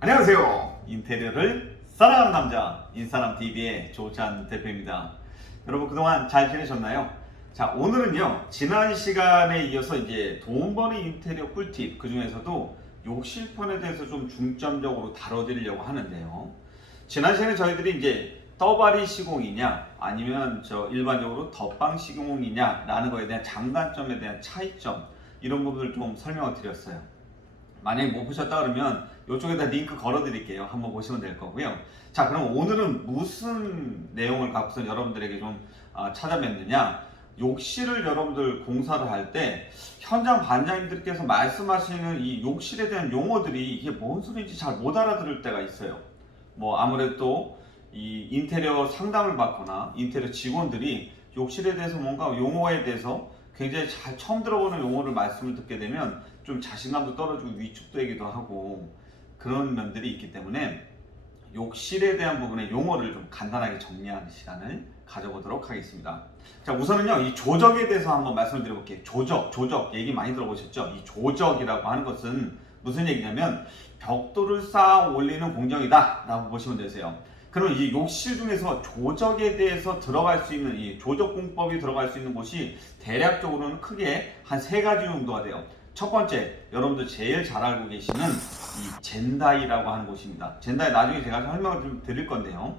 안녕하세요. 인테리어를 사랑하는 남자 인사남TV의 조찬 대표입니다. 여러분 그동안 잘 지내셨나요? 자, 오늘은요 지난 시간에 이어서 이제 돈 버는 인테리어 꿀팁, 그 중에서도 욕실편에 대해서 좀 중점적으로 다뤄드리려고 하는데요. 지난 시간에 저희들이 이제 떠바리 시공이냐 아니면 일반적으로 덧방 시공이냐 라는 거에 대한 장단점에 대한 차이점, 이런 부분을 좀 설명을 드렸어요. 만약에 못 보셨다 그러면 이쪽에다 링크 걸어 드릴게요. 한번 보시면 될 거고요. 자, 그럼 오늘은 무슨 내용을 갖고서 여러분들에게 좀 찾아뵙느냐, 욕실을 여러분들 공사를 할 때 현장 반장님들께서 말씀하시는 이 욕실에 대한 용어들이 이게 뭔 소리인지 잘 못 알아들을 때가 있어요. 뭐 아무래도 이 인테리어 상담을 받거나 인테리어 직원들이 욕실에 대해서 뭔가 용어에 대해서 굉장히 잘 처음 들어보는 용어를 말씀을 듣게 되면 좀 자신감도 떨어지고 위축되기도 하고 그런 면들이 있기 때문에 욕실에 대한 부분의 용어를 좀 간단하게 정리하는 시간을 가져보도록 하겠습니다. 자, 우선은요 이 조적에 대해서 한번 말씀을 드려볼게요. 조적 얘기 많이 들어보셨죠? 이 조적이라고 하는 것은 무슨 얘기냐면 벽돌을 쌓아 올리는 공정이다 라고 보시면 되세요. 그럼 이 욕실 중에서 조적에 대해서 들어갈 수 있는 이 조적 공법이 들어갈 수 있는 곳이 대략적으로는 크게 한 세 가지 정도가 돼요. 첫 번째, 여러분들 제일 잘 알고 계시는 이 젠다이라고 하는 곳입니다. 젠다이 나중에 제가 설명을 좀 드릴 건데요.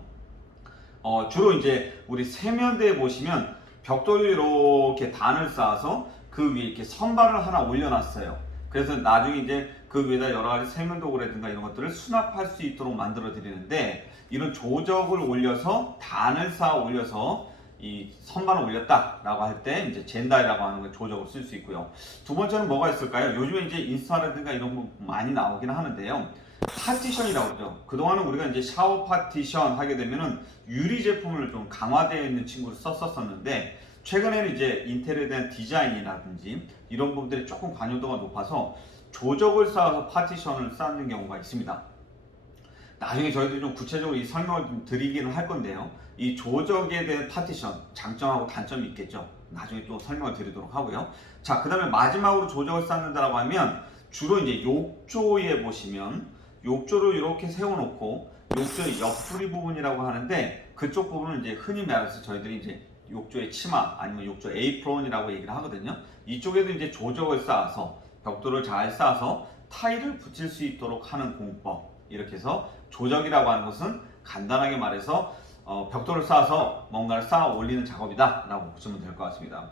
주로 이제 우리 세면대에 보시면 벽돌 이렇게 단을 쌓아서 그 위에 이렇게 선반을 하나 올려놨어요. 그래서 나중에 이제 그 위에다 여러 가지 세면도구라든가 이런 것들을 수납할 수 있도록 만들어 드리는데, 이런 조적을 올려서 단을 쌓아 올려서 이 선반을 올렸다라고 할 때 이제 젠다이라고 하는 걸 조적을 쓸 수 있고요. 두 번째는 뭐가 있을까요? 요즘에 이제 인스타라든가 이런 거 많이 나오긴 하는데요. 파티션이라고 그러죠. 그동안은 우리가 이제 샤워 파티션 하게 되면은 유리 제품을 좀 강화되어 있는 친구를 썼었는데, 최근에는 이제 인테리어에 대한 디자인이라든지 이런 부분들이 조금 관여도가 높아서 조적을 쌓아서 파티션을 쌓는 경우가 있습니다. 나중에 저희들이 좀 구체적으로 이 설명을 좀 드리기는 할 건데요. 이 조적에 대한 파티션, 장점하고 단점이 있겠죠. 나중에 또 설명을 드리도록 하고요. 자, 그 다음에 마지막으로 조적을 쌓는다라고 하면 주로 이제 욕조에 보시면 욕조를 이렇게 세워놓고 욕조의 옆구리 부분이라고 하는데, 그쪽 부분은 이제 흔히 말해서 저희들이 이제 욕조의 치마 아니면 욕조 에이프론이라고 얘기를 하거든요. 이쪽에도 이제 조적을 쌓아서 벽돌을 잘 쌓아서 타일을 붙일 수 있도록 하는 공법, 이렇게 해서 조적이라고 하는 것은 간단하게 말해서 벽돌을 쌓아서 뭔가를 쌓아 올리는 작업이다 라고 보시면 될 것 같습니다.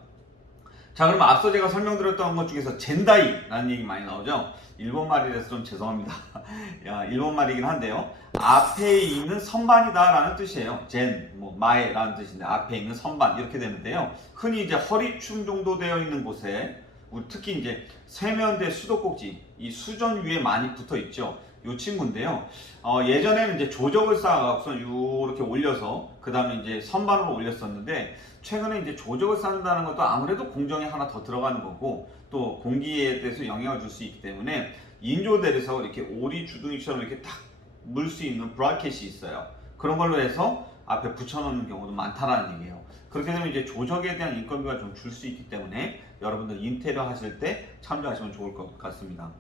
자, 그러면 앞서 제가 설명드렸던 것 중에서 젠다이 라는 얘기 많이 나오죠. 일본말이라서 좀 죄송합니다. 일본말이긴 한데요, 앞에 있는 선반이다 라는 뜻이에요. 마에 라는 뜻인데 앞에 있는 선반 이렇게 되는데요, 흔히 이제 허리춤 정도 되어 있는 곳에 특히 이제 세면대 수도꼭지 이 수전 위에 많이 붙어 있죠. 이 친구인데요. 예전에는 이제 조적을 쌓아서 이렇게 올려서 그 다음에 이제 선반으로 올렸었는데, 최근에 이제 조적을 쌓는다는 것도 아무래도 공정이 하나 더 들어가는 거고 또 공기에 대해서 영향을 줄 수 있기 때문에 인조대에서 이렇게 오리 주둥이처럼 이렇게 딱 물 수 있는 브라켓이 있어요. 그런 걸로 해서 앞에 붙여놓는 경우도 많다라는 얘기예요. 그렇게 되면 이제 조적에 대한 인건비가 좀 줄 수 있기 때문에 여러분들 인테리어 하실 때 참조하시면 좋을 것 같습니다.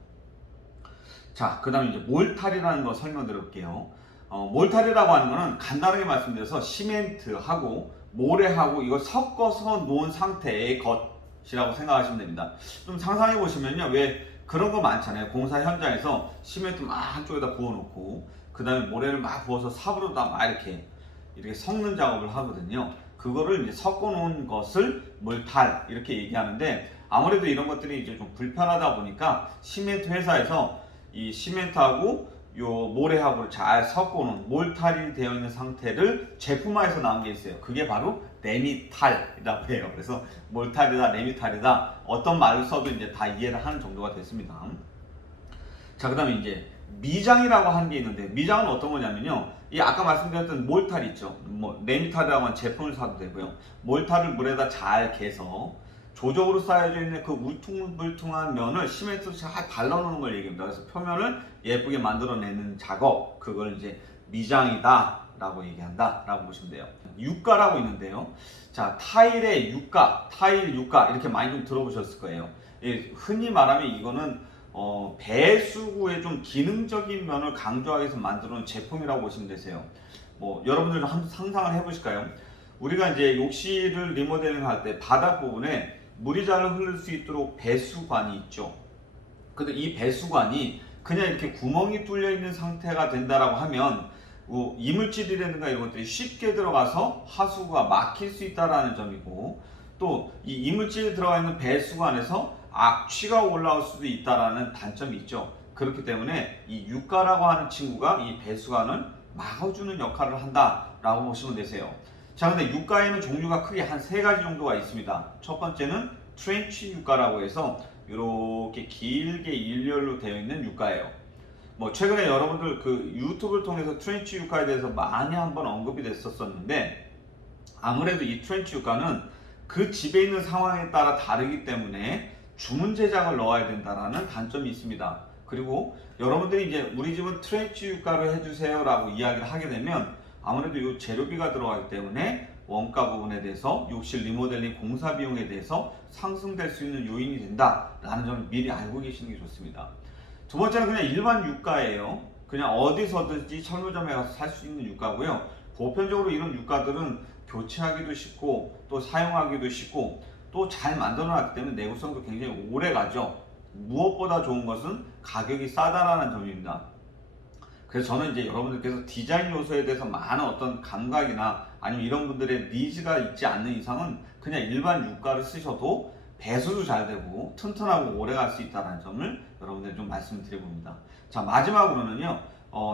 자, 그 다음에 이제 몰탈이라는 거 설명드릴게요. 몰탈이라고 하는 거는 간단하게 말씀드려서 시멘트하고 모래하고 이걸 섞어서 놓은 상태의 것이라고 생각하시면 됩니다. 좀 상상해 보시면요, 왜 그런 거 많잖아요. 공사 현장에서 시멘트 막 한쪽에다 부어놓고 그 다음에 모래를 막 부어서 삽으로다 막 이렇게 섞는 작업을 하거든요. 그거를 이제 섞어 놓은 것을 몰탈 이렇게 얘기하는데, 아무래도 이런 것들이 이제 좀 불편하다 보니까 시멘트 회사에서 이 시멘트하고 요 모래하고를 잘 섞어놓은 몰탈이 되어 있는 상태를 제품화해서 나온 게 있어요. 그게 바로 레미탈이라고 해요. 그래서 몰탈이다, 레미탈이다, 어떤 말을 써도 이제 다 이해를 하는 정도가 됐습니다. 자, 그 다음에 이제 미장이라고 하는 게 있는데, 미장은 어떤 거냐면요, 이 아까 말씀드렸던 몰탈 있죠. 레미탈이라고 하는 제품을 사도 되고요. 몰탈을 물에다 잘 개서 조적으로 쌓여져 있는 그 울퉁불퉁한 면을 시멘트로 잘 발라놓는 걸 얘기합니다. 그래서 표면을 예쁘게 만들어내는 작업, 그걸 이제 미장이다 라고 얘기한다 라고 보시면 돼요. 유가라고 있는데요, 자, 타일의 유가, 타일 유가 이렇게 많이 좀 들어보셨을 거예요. 흔히 말하면 이거는 배수구의 좀 기능적인 면을 강조하기 위해서 만들어 놓은 제품이라고 보시면 되세요. 뭐 여러분들도 한번 상상을 해보실까요? 우리가 이제 욕실을 리모델링 할 때 바닥 부분에 물이 잘 흐를 수 있도록 배수관이 있죠. 근데 이 배수관이 그냥 이렇게 구멍이 뚫려 있는 상태가 된다라고 하면 이물질이라든가 이런 것들이 쉽게 들어가서 하수구가 막힐 수 있다라는 점이고, 또 이 이물질이 들어가 있는 배수관에서 악취가 올라올 수도 있다라는 단점이 있죠. 그렇기 때문에 이 유가라고 하는 친구가 이 배수관을 막아주는 역할을 한다라고 보시면 되세요. 자, 근데 유가에는 종류가 크게 한 3가지 정도가 있습니다. 첫 번째는 트렌치 유가라고 해서 이렇게 길게 일렬로 되어 있는 유가예요. 뭐 최근에 여러분들 그 유튜브를 통해서 트렌치 유가에 대해서 많이 한번 언급이 됐었는데, 아무래도 이 트렌치 유가는 그 집에 있는 상황에 따라 다르기 때문에 주문 제작을 넣어야 된다라는 단점이 있습니다. 그리고 여러분들이 이제 우리 집은 트렌치 유가로 해주세요 라고 이야기를 하게 되면 아무래도 이 재료비가 들어가기 때문에 원가 부분에 대해서 욕실 리모델링 공사 비용에 대해서 상승될 수 있는 요인이 된다라는 점을 미리 알고 계시는 게 좋습니다. 두 번째는 그냥 일반 유가예요. 그냥 어디서든지 철물점에 가서 살 수 있는 유가고요. 보편적으로 이런 유가들은 교체하기도 쉽고 또 사용하기도 쉽고 또 잘 만들어 놨기 때문에 내구성도 굉장히 오래 가죠. 무엇보다 좋은 것은 가격이 싸다라는 점입니다. 그래서 저는 이제 여러분들께서 디자인 요소에 대해서 많은 어떤 감각이나 아니면 이런 분들의 니즈가 있지 않는 이상은 그냥 일반 유가를 쓰셔도 배수도 잘 되고 튼튼하고 오래 갈 수 있다는 점을 여러분들 좀 말씀드려 봅니다. 자, 마지막으로는요,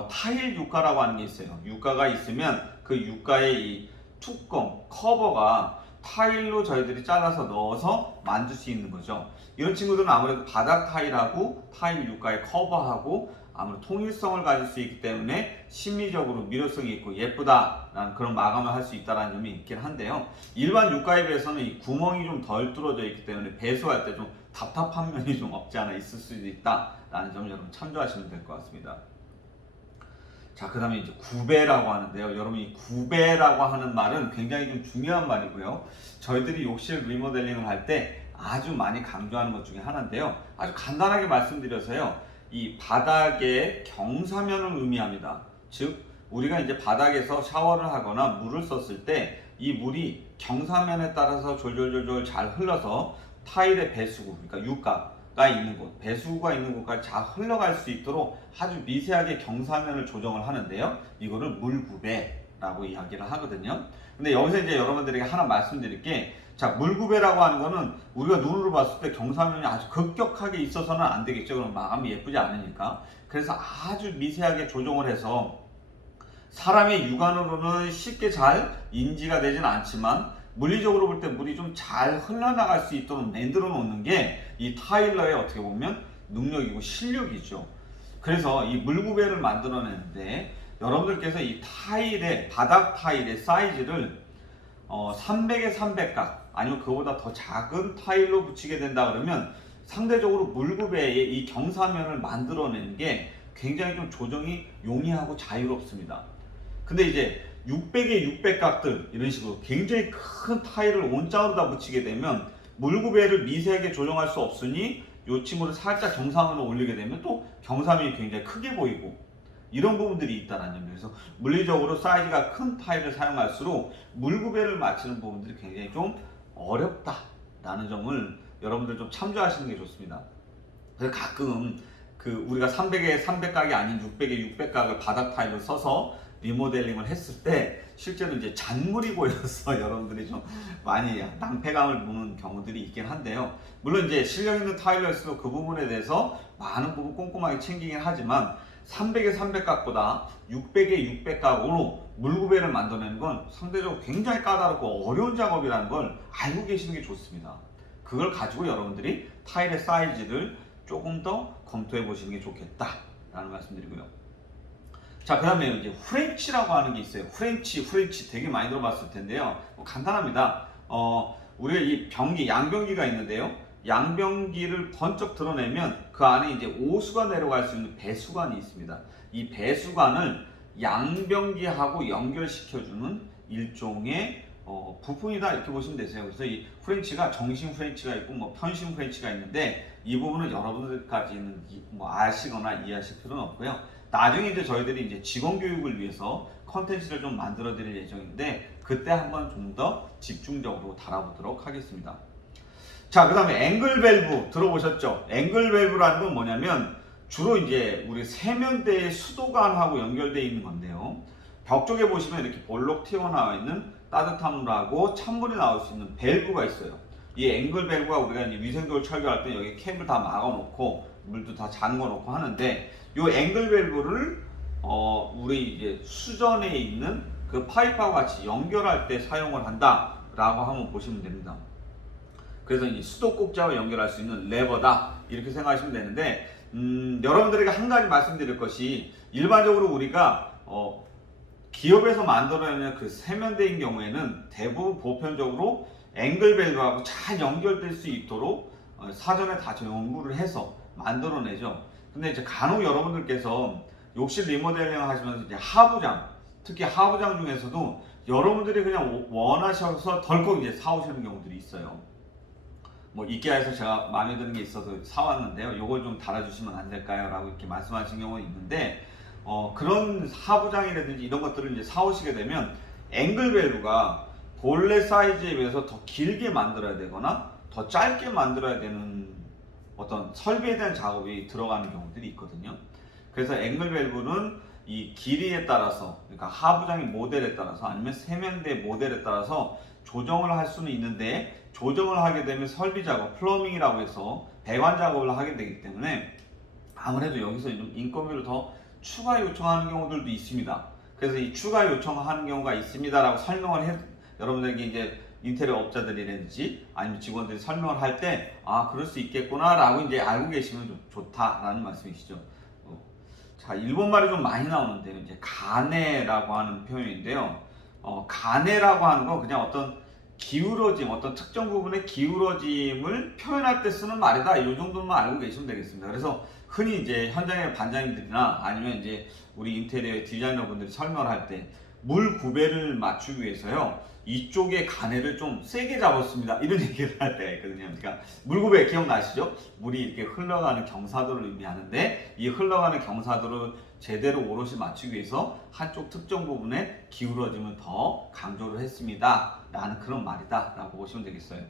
타일 유가라고 하는 게 있어요. 유가가 있으면 그 유가의 이 뚜껑, 커버가 타일로 저희들이 잘라서 넣어서 만들 수 있는 거죠. 이런 친구들은 아무래도 바닥 타일하고 타일 유가에 커버하고 아무래도 통일성을 가질 수 있기 때문에 심미적으로 밀어성이 있고 예쁘다라는 그런 마감을 할 수 있다는 점이 있긴 한데요. 일반 유가에 비해서는 이 구멍이 좀 덜 뚫어져 있기 때문에 배수할 때 좀 답답한 면이 좀 없지 않아 있을 수도 있다라는 점을 여러분 참조하시면 될 것 같습니다. 자, 그 다음에 이제 구배라고 하는데요. 여러분, 이 구배라고 하는 말은 굉장히 좀 중요한 말이고요. 저희들이 욕실 리모델링을 할 때 아주 많이 강조하는 것 중에 하나인데요. 아주 간단하게 말씀드려서요, 이 바닥의 경사면을 의미합니다. 즉, 우리가 이제 바닥에서 샤워를 하거나 물을 썼을 때 이 물이 경사면에 따라서 졸졸졸졸 잘 흘러서 타일의 배수구, 그러니까 유가가 있는 곳, 배수구가 있는 곳까지 잘 흘러갈 수 있도록 아주 미세하게 경사면을 조정을 하는데요. 이거를 물구배라고 이야기를 하거든요. 근데 여기서 이제 여러분들에게 하나 말씀드릴 게, 자, 물구배라고 하는 거는 우리가 눈으로 봤을 때 경사면이 아주 급격하게 있어서는 안 되겠죠. 그럼 마감이 예쁘지 않으니까. 그래서 아주 미세하게 조정을 해서 사람의 육안으로는 쉽게 잘 인지가 되지는 않지만 물리적으로 볼 때 물이 좀 잘 흘러나갈 수 있도록 만들어 놓는 게 이 타일러의 어떻게 보면 능력이고 실력이죠. 그래서 이 물구배를 만들어내는데 여러분들께서 이 타일의 바닥 타일의 사이즈를 300에 300각 아니면 그거보다 더 작은 타일로 붙이게 된다 그러면 상대적으로 물구배의 이 경사면을 만들어내는 게 굉장히 좀 조정이 용이하고 자유롭습니다. 근데 이제 600에 600각들 이런 식으로 굉장히 큰 타일을 온장으로 다 붙이게 되면 물구배를 미세하게 조정할 수 없으니 이 친구를 살짝 경사면을 올리게 되면 또 경사면이 굉장히 크게 보이고 이런 부분들이 있다는 점이에요. 그래서 물리적으로 사이즈가 큰 타일을 사용할수록 물구배를 맞추는 부분들이 굉장히 좀 어렵다라는 점을 여러분들 좀 참조하시는 게 좋습니다. 그래서 가끔 우리가 300에 300각이 아닌 600에 600각을 바닥 타일로 써서 리모델링을 했을 때 실제로 이제 잔물이 보여서 여러분들이 좀 많이 낭패감을 보는 경우들이 있긴 한데요. 물론 이제 실력 있는 타일러일수록 그 부분에 대해서 많은 부분 꼼꼼하게 챙기긴 하지만 300에 300각보다 600에 600각으로 물구배를 만들어내는 건 상대적으로 굉장히 까다롭고 어려운 작업이라는 걸 알고 계시는 게 좋습니다. 그걸 가지고 여러분들이 타일의 사이즈를 조금 더 검토해 보시는 게 좋겠다라는 말씀드리고요. 자, 그 다음에 이제 프렌치라고 하는 게 있어요. 프렌치 되게 많이 들어봤을 텐데요. 간단합니다. 우리가 이 변기, 양변기가 있는데요. 양변기를 번쩍 드러내면 그 안에 이제 오수가 내려갈 수 있는 배수관이 있습니다. 이 배수관을 양변기하고 연결시켜주는 일종의 부품이다 이렇게 보시면 되세요. 그래서 이 프렌치가 정식 프렌치가 있고 뭐 편식 프렌치가 있는데 이 부분은 여러분들까지는 뭐 아시거나 이해하실 필요는 없고요. 나중에 이제 저희들이 이제 직원 교육을 위해서 컨텐츠를 좀 만들어 드릴 예정인데 그때 한번 좀 더 집중적으로 다뤄보도록 하겠습니다. 자, 그 다음에 앵글 밸브 들어보셨죠? 앵글 밸브라는 건 뭐냐면 주로 이제 우리 세면대의 수도관하고 연결되어 있는 건데요. 벽 쪽에 보시면 이렇게 볼록 튀어나와 있는 따뜻한 물하고 찬물이 나올 수 있는 밸브가 있어요. 이 앵글 밸브가 우리가 이제 위생적으로 철거할 때 여기 캡을 다 막아놓고 물도 다 잠궈놓고 하는데 이 앵글 밸브를 우리 이제 수전에 있는 그 파이프와 같이 연결할 때 사용을 한다라고 한번 보시면 됩니다. 그래서 이 수도꼭지와 연결할 수 있는 레버다 이렇게 생각하시면 되는데 여러분들에게 한 가지 말씀드릴 것이 일반적으로 우리가 기업에서 만들어내는 그 세면대인 경우에는 대부분 보편적으로 앵글 밸브하고 잘 연결될 수 있도록 사전에 다 연구를 해서 만들어내죠. 근데 이제 간혹 여러분들께서 욕실 리모델링 하시면서 이제 하부장, 특히 하부장 중에서도 여러분들이 그냥 원하셔서 덜컥 이제 사오시는 경우들이 있어요. 뭐 이케아에서 제가 마음에 드는 게 있어서 사왔는데요. 요걸 좀 달아주시면 안 될까요? 라고 이렇게 말씀하신 경우가 있는데 그런 하부장이라든지 이런 것들을 이제 사오시게 되면 앵글 밸브가 본래 사이즈에 비해서 더 길게 만들어야 되거나 더 짧게 만들어야 되는 어떤 설비에 대한 작업이 들어가는 경우들이 있거든요. 그래서 앵글 밸브는 이 길이에 따라서, 그러니까 하부장의 모델에 따라서 아니면 세면대 모델에 따라서 조정을 할 수는 있는데 조정을 하게 되면 설비 작업, 플러밍이라고 해서 배관 작업을 하게 되기 때문에 아무래도 여기서 좀 인건비를 더 추가 요청하는 경우들도 있습니다. 그래서 이 추가 요청하는 경우가 있습니다라고 설명을 해 여러분들에게 이제 인테리어 업자들이라든지 아니면 직원들이 설명을 할 때 그럴 수 있겠구나라고 이제 알고 계시면 좀 좋다라는 말씀이시죠. 자, 일본말이 좀 많이 나오는데요. 이제 가네라고 하는 표현인데요. 가네라고 하는 건 그냥 어떤 기울어짐, 어떤 특정 부분의 기울어짐을 표현할 때 쓰는 말이다. 이 정도만 알고 계시면 되겠습니다. 그래서 흔히 이제 현장의 반장님들이나 아니면 이제 우리 인테리어 디자이너 분들이 설명을 할 때 물 구배를 맞추기 위해서요. 이쪽에 가내를 좀 세게 잡았습니다. 이런 얘기를 할 때가 있거든요. 그러니까 물구배 기억나시죠? 물이 이렇게 흘러가는 경사도를 의미하는데 이 흘러가는 경사도를 제대로 오롯이 맞추기 위해서 한쪽 특정 부분에 기울어짐을 더 강조를 했습니다. 라는 그런 말이다. 라고 보시면 되겠어요.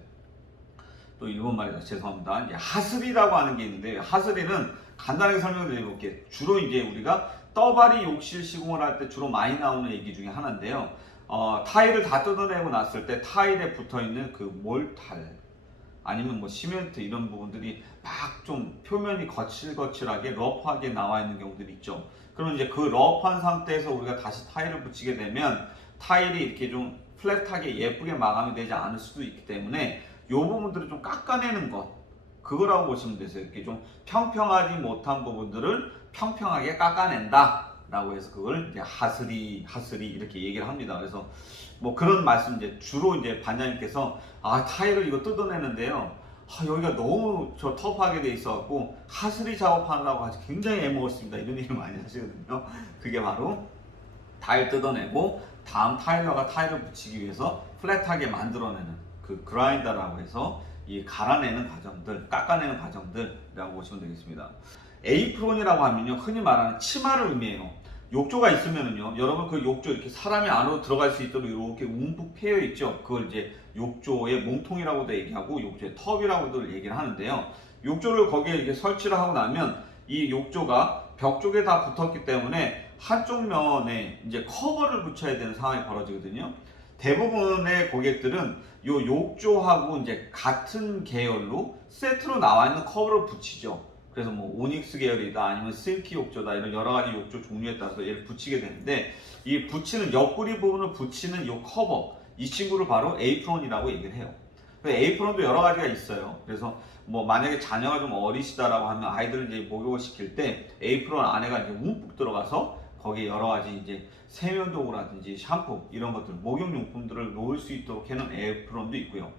또 일본 말이다. 죄송합니다. 이제 하스리라고 하는 게 있는데 하스리는 간단하게 설명드려볼게요. 주로 이제 우리가 떠바리 욕실 시공을 할 때 주로 많이 나오는 얘기 중에 하나인데요. 타일을 다 뜯어내고 났을 때 타일에 붙어있는 그 몰탈 아니면 뭐 시멘트 이런 부분들이 막 좀 표면이 거칠거칠하게 러프하게 나와 있는 경우들이 있죠. 그러면 이제 그 러프한 상태에서 우리가 다시 타일을 붙이게 되면 타일이 이렇게 좀 플랫하게 예쁘게 마감이 되지 않을 수도 있기 때문에 이 부분들을 좀 깎아내는 것 그거라고 보시면 되세요. 이렇게 좀 평평하지 못한 부분들을 평평하게 깎아낸다 라고 해서 그걸 이제 하스리 이렇게 얘기를 합니다. 그래서 뭐 그런 말씀 이제 주로 이제 반장님께서 타일을 이거 뜯어내는데요. 여기가 너무 터프하게 돼 있어갖고 하스리 작업하느라고 아주 굉장히 애먹었습니다. 이런 얘기를 많이 하시거든요. 그게 바로 타일 뜯어내고 다음 타일러가 타일을 붙이기 위해서 플랫하게 만들어내는 그 그라인더라고 해서 이 갈아내는 과정들, 깎아내는 과정들이라고 보시면 되겠습니다. 에이프론이라고 하면요, 흔히 말하는 치마를 의미해요. 욕조가 있으면은요, 여러분 그 욕조 이렇게 사람이 안으로 들어갈 수 있도록 이렇게 움푹 패여 있죠. 그걸 이제 욕조의 몸통이라고도 얘기하고 욕조의 텁이라고도 얘기를 하는데요. 욕조를 거기에 이렇게 설치를 하고 나면 이 욕조가 벽 쪽에 다 붙었기 때문에 한쪽 면에 이제 커버를 붙여야 되는 상황이 벌어지거든요. 대부분의 고객들은 이 욕조하고 이제 같은 계열로 세트로 나와 있는 커버를 붙이죠. 그래서 뭐 오닉스 계열이다 아니면 실키 욕조다 이런 여러 가지 욕조 종류에 따라서 얘를 붙이게 되는데 이 붙이는 옆구리 부분을 붙이는 이 커버 이 친구를 바로 에이프론이라고 얘기를 해요. 에이프론도 여러 가지가 있어요. 그래서 뭐 만약에 자녀가 좀 어리시다라고 하면 아이들을 이제 목욕을 시킬 때 에이프론 안에가 이제 움푹 들어가서 거기에 여러 가지 이제 세면도구라든지 샴푸 이런 것들 목욕용품들을 놓을 수 있도록 해놓은 에이프론도 있고요.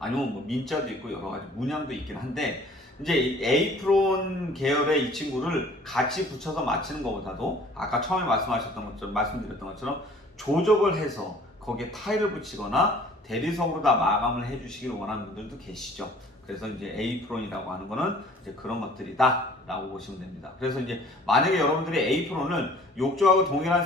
아니면 뭐 민자도 있고 여러 가지 문양도 있긴 한데 이제 에이프론 계열의 이 친구를 같이 붙여서 맞추는 것보다도 아까 처음에 말씀드렸던 것처럼 조적을 해서 거기에 타일을 붙이거나 대리석으로 다 마감을 해주시길 원하는 분들도 계시죠. 그래서 이제 에이프론이라고 하는 거는 이제 그런 것들이다 라고 보시면 됩니다. 그래서 이제 만약에 여러분들이 에이프론을 욕조하고 동일한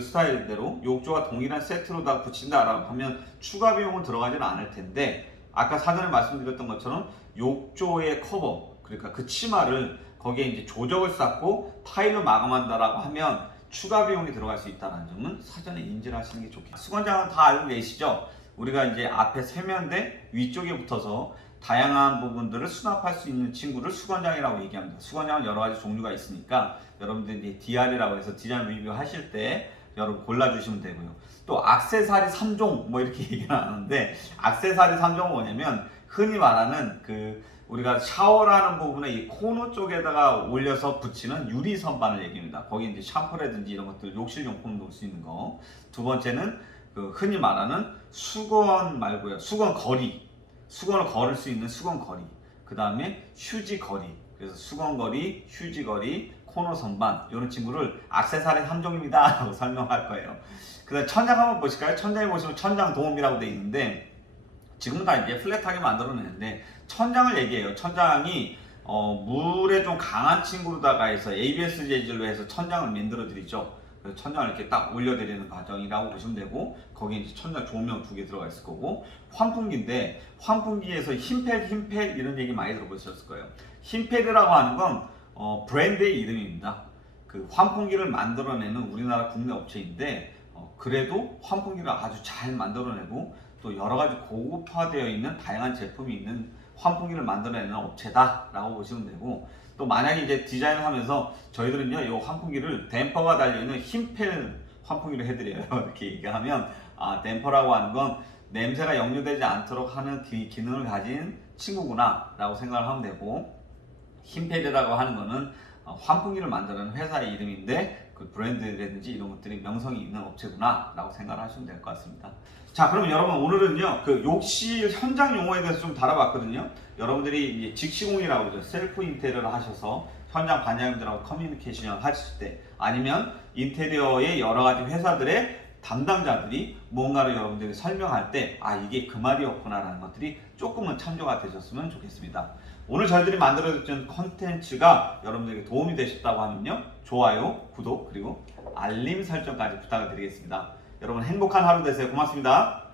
스타일대로 욕조와 동일한 세트로 다 붙인다라고 하면 추가 비용은 들어가지는 않을 텐데, 아까 사전에 말씀드렸던 것처럼 욕조의 커버, 그러니까 그 치마를 거기에 이제 조적을 쌓고 타일로 마감한다라고 하면 추가 비용이 들어갈 수 있다는 점은 사전에 인지를 하시는 게 좋겠습니다. 수건장은 다 알고 계시죠? 우리가 이제 앞에 세면대 위쪽에 붙어서 다양한 부분들을 수납할 수 있는 친구를 수건장이라고 얘기합니다. 수건장은 여러 가지 종류가 있으니까 여러분들이 이제 DR이라고 해서 디자인 리뷰 하실 때 여러분 골라주시면 되고요. 또 액세서리 3종 뭐 이렇게 얘기를 하는데, 액세서리 3종은 뭐냐면 흔히 말하는 우리가 샤워라는 부분에 이 코너 쪽에다가 올려서 붙이는 유리 선반을 얘기합니다. 거기 이제 샴푸라든지 이런 것들 욕실 용품 놓을 수 있는 거. 두 번째는 흔히 말하는 수건 말고요. 수건 거리. 수건을 걸을 수 있는 수건 거리. 그 다음에 휴지 거리. 그래서 수건 거리, 휴지 거리, 코너 선반, 이런 친구를 액세서리 3종입니다 라고 설명할 거예요. 그 다음 천장 한번 보실까요? 천장에 보시면 천장 도움이라고 되어 있는데, 지금 다 이제 플랫하게 만들어내는데 천장을 얘기해요. 천장이 물에 좀 강한 친구로다가 해서 ABS 재질로 해서 천장을 만들어 드리죠. 그래서 천장을 이렇게 딱 올려드리는 과정이라고 보시면 되고, 거기에 이제 천장 조명 2개 들어가 있을 거고, 환풍기인데 환풍기에서 흰펠 이런 얘기 많이 들어보셨을 거예요. 흰펠이라고 하는 건 브랜드의 이름입니다. 환풍기를 만들어내는 우리나라 국내 업체인데, 그래도 환풍기를 아주 잘 만들어내고 또 여러 가지 고급화되어 있는 다양한 제품이 있는 환풍기를 만들어내는 업체다 라고 보시면 되고, 또 만약에 이제 디자인을 하면서 저희들은요 이 환풍기를 댐퍼가 달려있는 흰펠 환풍기를 해드려요. 이렇게 얘기하면 댐퍼라고 하는 건 냄새가 역류되지 않도록 하는 기능을 가진 친구구나 라고 생각을 하면 되고, 흰펠이라고 하는 거는 환풍기를 만드는 회사의 이름인데 그 브랜드라든지 이런 것들이 명성이 있는 업체구나 라고 생각을 하시면 될 것 같습니다. 자, 그러면 여러분 오늘은요 욕실 현장 용어에 대해서 좀 다뤄봤거든요. 여러분들이 이제 직시공이라고 그러죠. 셀프 인테리어를 하셔서 현장 반장님들하고 커뮤니케이션을 하실 때, 아니면 인테리어의 여러 가지 회사들의 담당자들이 뭔가를 여러분들이 설명할 때 이게 그 말이었구나 라는 것들이 조금은 참조가 되셨으면 좋겠습니다. 오늘 저희들이 만들어준 컨텐츠가 여러분들에게 도움이 되셨다고 하면요, 좋아요, 구독, 그리고 알림 설정까지 부탁을 드리겠습니다. 여러분 행복한 하루 되세요. 고맙습니다.